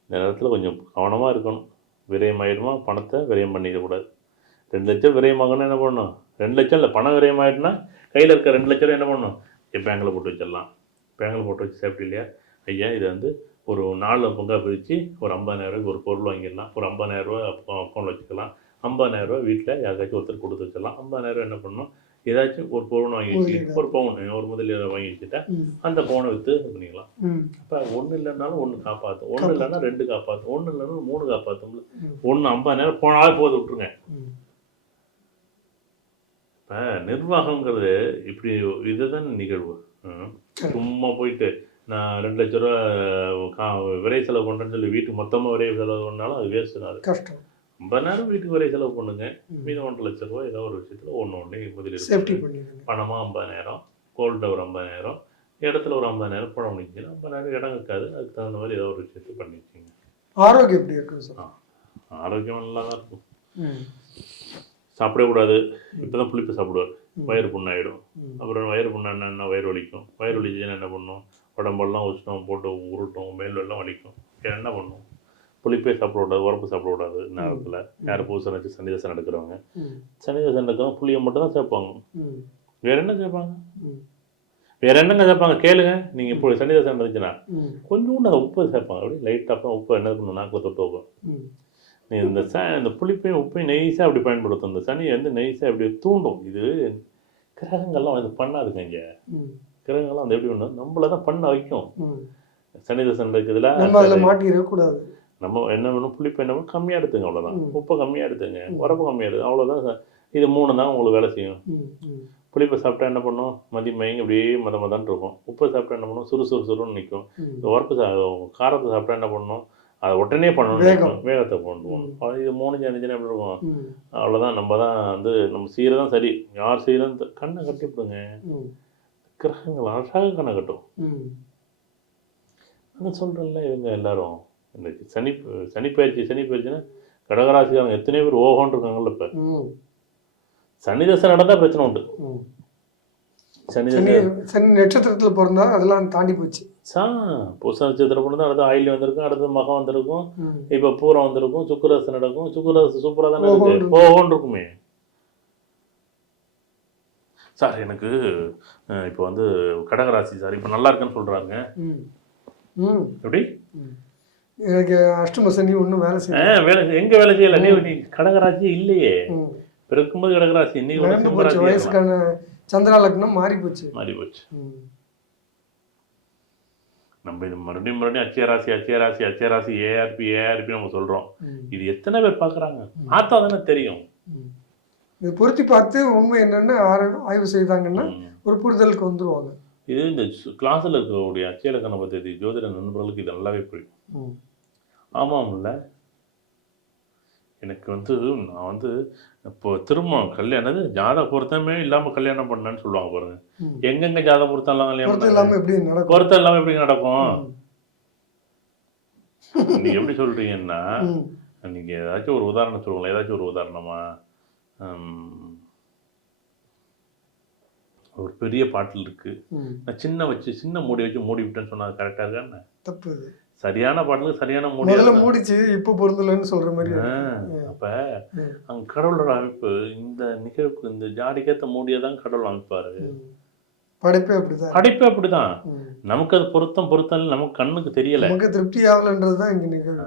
இந்த நேரத்தில் கொஞ்சம் கவனமாக இருக்கணும். விரயம் ஆயிடுமா? பணத்தை விரயம் பண்ணிடக்கூடாது. ரெண்டு லட்சம் விரயமாகணும்னா என்ன பண்ணணும்? ரெண்டு லட்சம் இல்லை பணம் விரயமாயிட்டுனா கையில் இருக்க ரெண்டு லட்சம் என்ன பண்ணணும்? பேங்கில் போட்டு வச்சிடலாம். பேங்கில் போட்டு வச்சு சேஃப்டி இல்லையா? ஐயா இது வந்து ஒரு நாலு பங்காக பிரித்து ஒரு ஐம்பதாயிரரூவாய்க்கு ஒரு பொருள் வாங்கிடலாம். ஒரு ஐம்பதாயிரரூவா அக்கௌண்ட் வச்சுக்கலாம். ஐம்பதாயிரரூவா வீட்டில் யாருக்காச்சும் ஒருத்தர் கொடுத்து வச்சிடலாம். ஐம்பதாயிரரூவா என்ன பண்ணணும்? ஏதாச்சும் ஒரு பவுன் வாங்கி வச்சு முதலீடு. ஒரு பவுன் ஒரு முதலீடு வாங்கி வச்சுட்டா அந்த பவுனை விற்று இது பண்ணிக்கலாம். அப்போ ஒன்று இல்லைனாலும் ஒன்று காப்பாற்றும் ஒன்று இல்லைன்னா ரெண்டு காப்பாற்றும் ஒன்று இல்லைன்னா மூணு காப்பாற்றும். ஒன்று ஐம்பதாயிரம் போனாலே போது விட்ருங்க ம். இப்போ நிர்வாகங்கிறது இப்படி இதுதான் நிகழ்வு. சும்மா போயிட்டு நான் ரெண்டு லட்ச ரூபா கா விரை செலவு பண்ணுறேன்னு சொல்லி வீட்டுக்கு மொத்தமாக விரை செலவு பண்ணாலும் அது வேஸ்ட் தான் அது. கஷ்டம். ஐம்பதாயிரம் வீட்டுக்கு விரை செலவு பண்ணுங்க. ம். மீதம் ஒன்றரை லட்ச ரூபா ஏதோ ஒரு விஷயத்தில் ஒன்று ஒன்று முதலீடு பணமாக ஐம்பதாயிரம் கோல்டில் ஒரு ஐம்பதாயிரம் இடத்துல ஒரு ஐம்பதாயிரம் பணம் முடிஞ்சுன்னா ஐம்பதாயிரம் இடம் இருக்காது. அதுக்கு தகுந்த மாதிரி ஏதோ ஒரு விஷயத்தை பண்ணி வச்சுங்க. ஆரோக்கியம் எப்படி இருக்கும் சார்? ஆரோக்கியம் நல்லா தான் இருக்கும். ம். சாப்பிடவே கூடாது. இப்போ தான் புளிப்பு சாப்பிடுவார். வயிறு புண்ணாயிடும். அப்புறம் வயிறு புண்ணாயினா என்ன? வயிறு வலிக்கும். வயிறு வலிச்சுன்னா என்ன பண்ணும்? உடம்பெல்லாம் உஷ்ணம் போட்டு உருட்டும் மேல் எல்லாம் வலிக்கும் என்ன பண்ணும்? புளிப்பே சாப்பிடக்கூடாது உரப்பு சாப்பிடக்கூடாது நேரத்தில். யார் பூசை வச்சு சன்னிதாசம் நடக்கிறவங்க? சன்னிதாசம் நடக்கிறவங்க புளியை மட்டும் தான் சேர்ப்பாங்க வேற என்ன சேர்ப்பாங்க? வேற என்னங்க சேர்ப்பாங்க? கேளுங்க. நீங்கள் இப்போ சன்னிதாசம் நடந்துச்சுன்னா ம். கொஞ்சோண்டு அந்த உப்பு சேர்ப்பாங்க. அப்படி லைட்டாக அப்புறம் உப்பு என்ன பண்ணணும் நாக்கில் தொட்டு வைப்போம் ம். நீ இந்த ச இந்த புளிப்பையும் உப்பையும் நெய்ஸாக அப்படி பயன்படுத்தும். இந்த சனியை வந்து நெய்ஸாக அப்படி தூண்டும். இது கிரகங்கள்லாம் வந்து பண்ணாதுங்க இங்கே. கிரகங்கள்லாம் வந்து எப்படி பண்ணும் நம்மள தான் பண்ண வைக்கும். ம். சனிதசன் இருக்குதுல நம்ம அதில் மாட்டிடக்கூடாது நம்ம என்ன பண்ணணும் புளிப்பு என்ன பண்ணணும் கம்மியாக எடுத்துங்க அவ்வளோதான். உப்பை கம்மியாக எடுத்துங்க. உரப்பு கம்மியாக எடுத்து அவ்வளோதான் இது மூணு தான் உங்களுக்கு வேலை செய்யும். புளிப்பை சாப்பிட்டா என்ன பண்ணும்? மதி மயங்கி அப்படியே மத மதன்னு இருக்கும். உப்பை சாப்பிட்டா என்ன பண்ணும்? சுறு சுறு சுருன்னு நிற்கும் உரப்பு சா காரத்தை சாப்பிட்டா என்ன பண்ணணும் அதை உடனே பண்ணணும். வேகத்தை அது இது மூணு அஞ்சு எப்படி இருக்கும்? அவ்வளோதான் நம்ம தான் வந்து நம்ம செய்கிறது தான் சரி. யார் செய்கிறோம் கண்ணை கட்டிவிடுங்க கிரகங்கள் அழகாக கண்ணை கட்டும் ம். நான் சொல்கிறேன்ல இவங்க எல்லாரும் இந்த சனி சனி பயிற்சி சனி பயிற்சினா கடகராசிக்காரங்க எத்தனையோ பேர் ஓகோன்னு இருக்காங்கல்ல இப்போ. சனி தசை நடந்தால் பிரச்சனை உண்டு. சனி சனி நட்சத்திரத்தில் பிறந்தா அதெல்லாம் தாண்டி போச்சு. சா புதுச நட்சத்திரம் பொண்ணு அடுத்து ஆயிலி வந்திருக்கும் அடுத்து மகம் வந்திருக்கும் இப்போ பூரம் வந்திருக்கும் சுக்கரசு நடக்கும் சுக்கரசு சூப்பராக தானே இருக்கு. ஓஹோன்னு இருக்குமே. சார் எனக்கு இப்போ வந்து கடகராசி சார் இப்போ நல்லா இருக்குன்னு சொல்கிறாங்க எப்படி. எனக்கு அஷ்டம சனி ஒன்றும் வேலை ஆ செய்யல. வேலை எங்க வேலை செய்யல? நீ நீ கடகராசி இல்லையே. பிறக்கும்போது கடகராசி இன்னைக்கு. வயசுக்கான சந்திரா லக்னம் மாறி போச்சு மாறி போச்சு நம்ம இது மறுபடியும் மறுபடியும் அச்சய ராசி அச்சய ராசி அச்சய ராசி ஏஆர்பி ஏஆர்பி நம்ம சொல்றோம். ம். இது எத்தனை பேர் பார்க்கறாங்க பார்த்தா தானே தெரியும். இது பொருத்தி பார்த்து உண்மை என்னன்னு ஆய்வு செய்தாங்கன்னா. ஒரு புரிதலுக்கு வந்துருவாங்க. இது இந்த கிளாஸில் இருக்கக்கூடிய அச்சய லக்கண பத்தி ஜோதிட நண்பர்களுக்கு இது நல்லாவே புரியும். ஆமாம்ல. எனக்கு வந்து நான் வந்து இப்போ திருமணம் கல்யாணம் ஜாதக பொருத்தமே இல்லாம கல்யாணம் பண்ணேன்னு சொல்லுவாங்க பாருங்க. எங்கெங்க ஜாதக பொருத்தம் இல்லாம கல்யாணம் எப்படி நடக்கும்? பொருத்தம் இல்லாம எப்படி நடக்கும். நீங்க எப்படி சொல்றீங்கன்னா. நீங்க ஏதாச்சும் ஒரு உதாரணம் சொல்லுங்களேன். ஏதாச்சும் ஒரு உதாரணமா? ஒரு பெரிய பாட்டில் இருக்கு. நான் சின்ன வச்சு சின்ன மூடி வச்சு மூடி விட்டேன்னு சொன்னா அது கரெக்டா இருக்கா தப்பு சரியான பாட்டிலுக்கு சரியான மூடி? மூடிச்சு இப்போ பொருந்தலன்னு சொல்ற மாதிரி. அப்ப. அங்க கடவுளோட அமைப்பு இந்த நிகழ்வுக்கு இந்த ஜாடிக்கேத்த மூடியை தான் கடவுள் அமைப்பாரு. படைப்பே அப்படிதான் படைப்பே அப்படிதான். நமக்கு அது பொருத்தம் பொருத்தம் நமக்கு கண்ணுக்கு தெரியல நமக்கு திருப்தி ஆகலன்றது தான் இங்க நிகழ்வு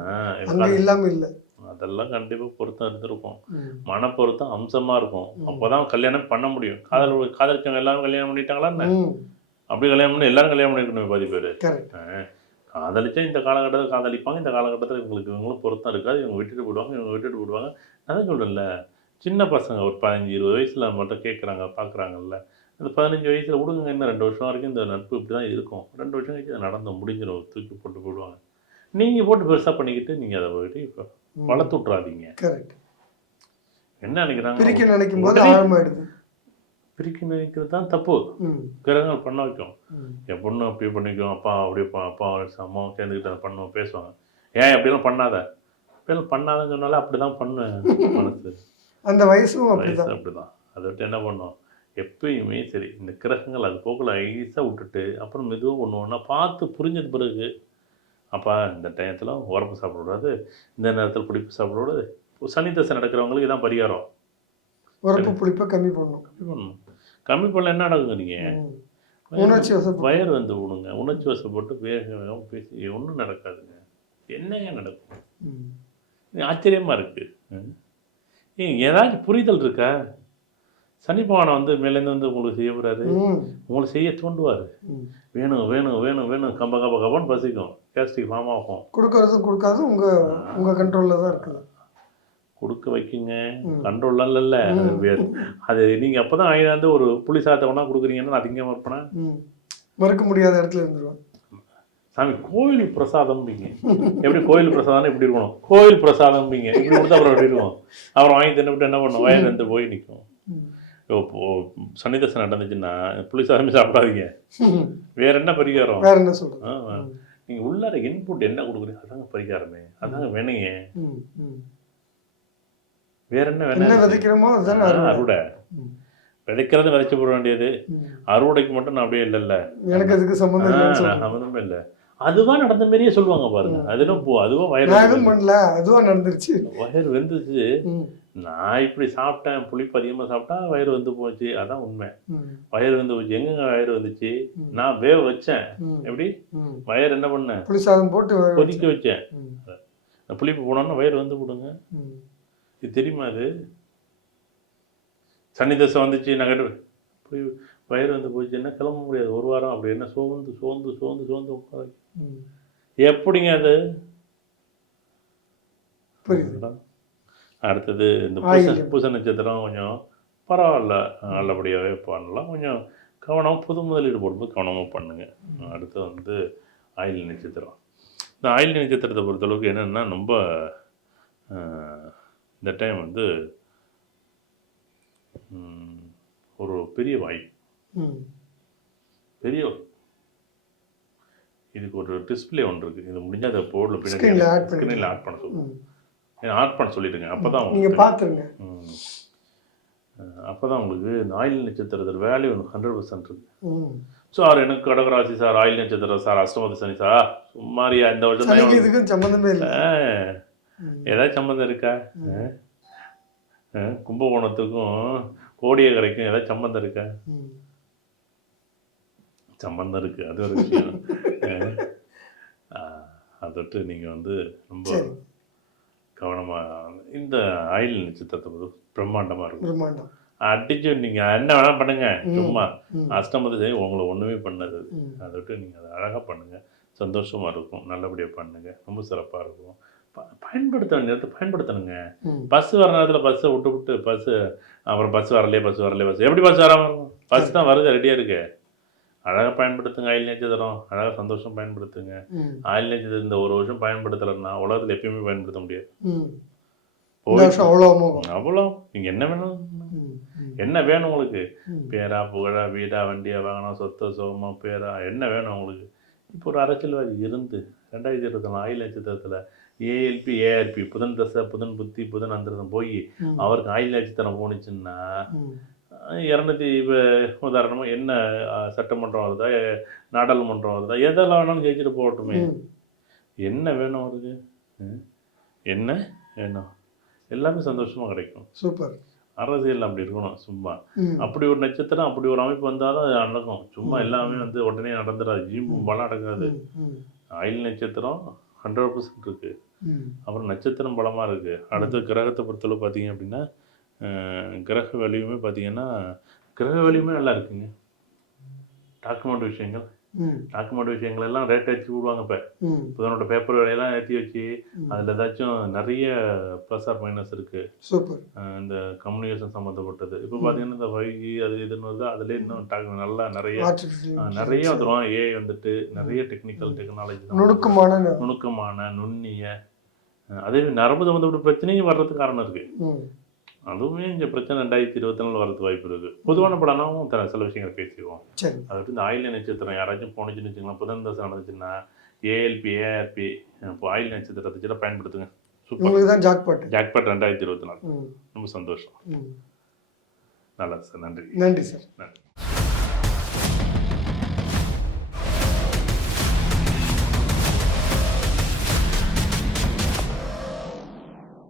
அங்க இல்லாம இல்ல அதெல்லாம் கண்டிப்பா பொருத்தம் இருந்திருக்கும். மன பொருத்தம் அம்சமா இருக்கும். அப்பதான் கல்யாணம் பண்ண முடியும். காதல் காதலிச்சவங்க எல்லாரும் கல்யாணம் பண்ணிட்டாங்களா. அப்படி கல்யாணம் பண்ணி எல்லாரும் கல்யாணம் பண்ணிருக்கணும் பாதி பேர். காதலிச்சா இந்த காலகட்டத்தில் காதலிப்பாங்க இந்த காலகட்டத்தில் இவங்களுக்கு இவங்களும் பொருத்தம் இருக்காது. இவங்க விட்டுட்டு போயிடுவாங்க இவங்க விட்டுட்டு போயிடுவாங்க. அதான் சொல்கிறேன்ல சின்ன பசங்க ஒரு பதினஞ்சு இருபது வயசுல மட்டும் கேட்குறாங்க பார்க்குறாங்கல்ல அந்த பதினஞ்சு வயசுல விடுங்க இன்னும் ரெண்டு வருஷம் வரைக்கும் இந்த நட்பு இப்படி தான் இருக்கும். ரெண்டு வருஷம் கழிச்சு அது நடந்து முடிஞ்சிடும் தூக்கி போட்டு போயிடுவாங்க. நீங்கள் போட்டு பெருசாக பண்ணிக்கிட்டு நீங்கள் அதை போயிட்டு இப்போ வளர்த்து விட்றாதீங்க கரெக்ட் என்ன நினைக்கிறாங்க? பிரிக்க நினைக்கும் போது ஆழமாயிடுது. பிரிக்க நினைக்கிறது தான் தப்பு. கிரகங்கள் பண்ண வைக்கும். என் பொண்ணு அப்படி பண்ணிக்கும். அப்பா அப்படி ப- அப்பா அம்மாவும் சேர்ந்துக்கிட்டு அதை பண்ணுவோம் பேசுவாங்க. ஏன் அப்படிலாம் பண்ணாத? அப்படிலாம் பண்ணாதன்னு சொன்னாலே அப்படி தான் பண்ணுவேன் மனசு. அந்த வயசும் வயசு அப்படிதான். அப்படிதான் அதை விட்டு என்ன பண்ணோம்? எப்பயுமே சரி இந்த கிரகங்கள் அது போக்கில் ஐஸாக விட்டுட்டு அப்புறம் மெதுவாக ஒன்று ஒன்றா பார்த்து புரிஞ்சது பிறகு அப்பா இந்த டயத்தில் உரப்பு சாப்பிடக்கூடாது இந்த நேரத்தில் பிடிப்பு சாப்பிடக்கூடாது சனி தசை நடக்கிறவங்களுக்கு இதான் பரிகாரம். உரப்பு புளிப்பை கம்மி பண்ணணும். கம்மி பண்ணணும். கம்மி பண்ணல என்ன நடக்குங்க நீங்கள். உணர்ச்சி வயர் வந்து விடுங்க. உணர்ச்சி வசப்பட்டு வேக வேகம் பேசி ஒன்றும் நடக்காதுங்க. என்னங்க நடக்கும்? ம். இது ஆச்சரியமா இருக்கு. ம். ஏங்க ஏதாச்சும் புரிதல் இருக்கா? சனி பகவானை வந்து மேலேருந்து வந்து உங்களுக்கு செய்ய போறாரு ம். உங்களை செய்ய தூண்டுவார். வேணும் வேணும் வேணும் வேணும் கம்ப கம்ப கம்பன்னு பசிக்கும். கேஸ்ட்ரிக் ஃபார்ம் ஆகும். கொடுக்கறதும் கொடுக்காதும் உங்க உங்க கண்ட்ரோல்ல தான் இருக்குது. கொடுக்க வைக்குங்க. கண்ட்ரோல்லாம் இல்லைல்ல அது வே- அது நீங்கள் அப்போ தான் வந்து ஒரு புளி சாதத்தை ஒன்றா கொடுக்குறீங்கன்னா அது இங்கே இருப்பேனா. மறுக்க முடியாத இடத்துல இருந்துருவான். சாமி கோயில் பிரசாதம்பிங்க எப்படி கோயில் பிரசாதம்னு எப்படி இருக்கணும்? கோயில் பிரசாதம்பிங்க இப்படி கொடுத்தா அப்புறம் எப்படி இருக்கும்? அப்புறம் வாங்கி தின்னுபிட்டு என்ன பண்ணும்? வயல் வந்து போய் நிற்கும். இப்போ சனி தசை நடந்துச்சுன்னா புளி சாதமே சாப்பிடாதீங்க. வேற என்ன பரிகாரம்? வேற என்ன சொல்றது? ஆ, நீங்க உள்ளார இன்புட் என்ன கொடுக்குறீங்க அதாங்க பரிகாரமே. அதாங்க வேணுங்க. வேற என்ன வேணும் விதைக்கிறோமோ அதுதான் அறுவடை. விதைக்கிறது விதைச்சு போட வேண்டியது. அறுவடைக்கு மட்டும் நான் அப்படியே இல்லைல்ல. எனக்கு அதுக்கு சம்மந்தம் சம்மந்தமே இல்லை. அதுதான் நடந்த மாதிரியே சொல்லுவாங்க பாருங்க. அதுவும் போ நான் எதுவும் பண்ணல. அதுவா நடந்துருச்சு. வயிறு வெந்துச்சு. நான் இப்படி சாப்பிட்டேன் புளிப்பு அதிகமாக சாப்பிட்டா வயிறு வந்து போச்சு. அதான் உண்மை. வயிறு வந்து போச்சு. எங்கங்க வயிறு வந்துச்சு. நான் வேக வச்சேன். எப்படி. வயிறு என்ன பண்ணேன் புளி சாதம் போட்டு கொதிக்க வச்சேன். புளிப்பு போனோன்னா வயிறு வந்து போடுங்க. இது தெரியுமா அது? சனி தசை வந்துச்சு நகட்டு புளி வயிறு வந்து போச்சுன்னா கிளம்ப முடியாது. ஒரு வாரம் அப்படி என்ன சோர்ந்து சோர்ந்து சோர்ந்து சோர்ந்து உட்கார. எப்படிங்க அது? புரியுது. அடுத்தது இந்த பூச. பூச நட்சத்திரம் கொஞ்சம் பரவாயில்ல நல்லபடியாகவே பண்ணலாம். கொஞ்சம் கவனம் புது முதலீடு போடும்போது கவனமாக பண்ணுங்க. அடுத்து வந்து ஆயில் நட்சத்திரம். இந்த ஆயில் நட்சத்திரத்தை பொறுத்தளவுக்கு என்னென்னா ரொம்ப இந்த டைம் வந்து ஒரு பெரிய வாய்ப்பு. பெரிய இதுக்கு ஒரு டிஸ்ப்ளே ஒன்று இருக்குது இது முடிஞ்சால் அதை போர்டில் பின்னாடி ஸ்க்ரீனில் ஆட் பண்ண சொல்லுங்கள் ம். ஆட் பண்ண சொல்லிடுங்க. அப்போ தான் நீங்க பாத்துருங்க. அப்போ தான் உங்களுக்கு இந்த ஆயில் நட்சத்திரத்தில் வேல்யூ ஹண்ட்ரட் பர்சன்ட் இருக்கு. சார் எனக்கு கடகராசி சார் ஆயில் நட்சத்திரம் சார் அஷ்டமதி சனி சார். சும்மாரியா இந்த வருஷம் இதுக்கும் சம்மந்தமே இல்லை. ஏதாச்சும் சம்மந்தம் இருக்கா? கும்பகோணத்துக்கும் கோடியக்கரைக்கும் ஏதாச்சும் சம்மந்தம் இருக்கா. சம்மந்தம் இருக்கு. அது ஒரு விஷயம். ஆ, அதை விட்டு நீங்கள் வந்து ரொம்ப கவனமாக இந்த ஆயில் நட்சத்திரத்தை பிரம்மாண்டமாக இருக்கும். பிரம்மாண்டம். அடிச்சு நீங்கள் என்ன வேணால் பண்ணுங்க. சும்மா ம். அஷ்டமதி சனி உங்களை ஒன்றுமே பண்ணது. அதை விட்டு நீங்கள் அதை அழகாக பண்ணுங்கள் சந்தோஷமாக இருக்கும். நல்லபடியாக பண்ணுங்க. ரொம்ப சிறப்பாக இருக்கும். பயன்படுத்த வேண்டிய நேரத்தை பயன்படுத்தணுங்க. பஸ் வர நேரத்தில் பஸ்ஸை விட்டு விட்டு பஸ்ஸு அப்புறம் பஸ் வரலையே பஸ் வரலையே பஸ் எப்படி பஸ் வராமல் பஸ் தான் வருது ரெடியாக இருக்கு. அழகாக பயன்படுத்துங்க ஆயில் நட்சத்திரம் அழகாக சந்தோஷம் பயன்படுத்துங்க. ஆயில் நட்சத்திரம் இந்த ஒரு வருஷம் பயன்படுத்தலைன்னா உலகத்தில் எப்பயுமே பயன்படுத்த முடியாது அவ்வளோ நீங்கள் என்ன வேணும். என்ன வேணும் உங்களுக்கு. பேரா புகழா வீடா வண்டியா வாங்கணும் சொத்த சோகமா பேரா என்ன வேணும் உங்களுக்கு இப்போ ஒரு அரசியல்வாதி இருந்து ரெண்டாயிரத்தி இருபத்தி நாலு ஆயில் நட்சத்திரத்தில் ஏஎல்பி ஏஆர்பி புதன் தசை புதன் புத்தி புதன் அந்தரம் போய். அவருக்கு ஆயில் நட்சத்திரம் போணுச்சுன்னா. இரநூத்தி இப்போ உதாரணமாக என்ன சட்டமன்றம் வருதா நாடாளுமன்றம் வருதா எதெல்லாம் வேணாலும் ஜெயிச்சுட்டு போகட்டுமே. என்ன வேணும் அவருக்கு? என்ன வேணும்? எல்லாமே சந்தோஷமாக கிடைக்கும். சூப்பர். அரசியல் அப்படி இருக்கணும் சும்மா. அப்படி ஒரு நட்சத்திரம் அப்படி ஒரு அமைப்பு வந்தால் தான் அது நடக்கும். சும்மா எல்லாமே வந்து உடனே நடந்துடாது ஜீம் பலம் நடக்காது. ஆயில் நட்சத்திரம் ஹண்ட்ரட் பர்சன்ட் இருக்கு. ம். அப்புறம் நட்சத்திரம் பலமாக இருக்கு. அடுத்து கிரகத்தை பொறுத்தளவு பார்த்தீங்க அப்படின்னா கிரக வலியுமே பார்த்தீங்கன்னா கிரக வலியுமே நல்லா இருக்குங்க. டாக்குமெண்ட் விஷயங்கள். டாக்குமெண்ட் விஷயங்கள் எல்லாம் ரேட் ஏற்றி விடுவாங்க இப்போ. புதனோட பேப்பர் வேலையெல்லாம் ஏற்றி வச்சு. அதில் ஏதாச்சும் நிறைய ப்ளஸ் ஆர் மைனஸ் இருக்கு. சூப்பர். அஹ் இந்த கம்யூனிகேஷன் சம்மந்தப்பட்டது இப்போ பார்த்தீங்கன்னா இந்த ஃபைவ் ஜி அது இதுன்னு வருது அதுலேயே இன்னும் டாக் நல்லா நிறைய நிறைய வந்துடும் ஏஐ வந்துட்டு நிறைய டெக்னிக்கல் டெக்னாலஜி நுணுக்கமான நுணுக்கமான நுண்ணிய அதே நரம்பு சம்மந்தப்பட்ட பிரச்சனையும் வர்றதுக்கு காரணம் இருக்கு. ம். அதுவுமே இந்த பிரச்சனை ரெண்டாயிரத்தி இருபத்தி நாலு வரதுக்கு வாய்ப்பு இருக்கு. பொதுவான படம்னாவும் த- சில விஷயங்களை பேசிடுவோம் அது வந்து இந்த ஆயில் நட்சத்திரம் யாராச்சும் போனுச்சுன்னு வச்சுக்கலாம் புதன் தசை நடந்துச்சுன்னா ஏஎல்பி ஏஆர்பி இப்போ ஆயில் நட்சத்திரத்தை பயன்படுத்துங்க. சூப்பர். தான் ஜாக்பாட் ஜாக்பாட் ரெண்டாயிரத்தி இருபத்தி நாலு. ரொம்ப சந்தோஷம். நல்லா சார். நன்றி. நன்றி சார். நன்றி.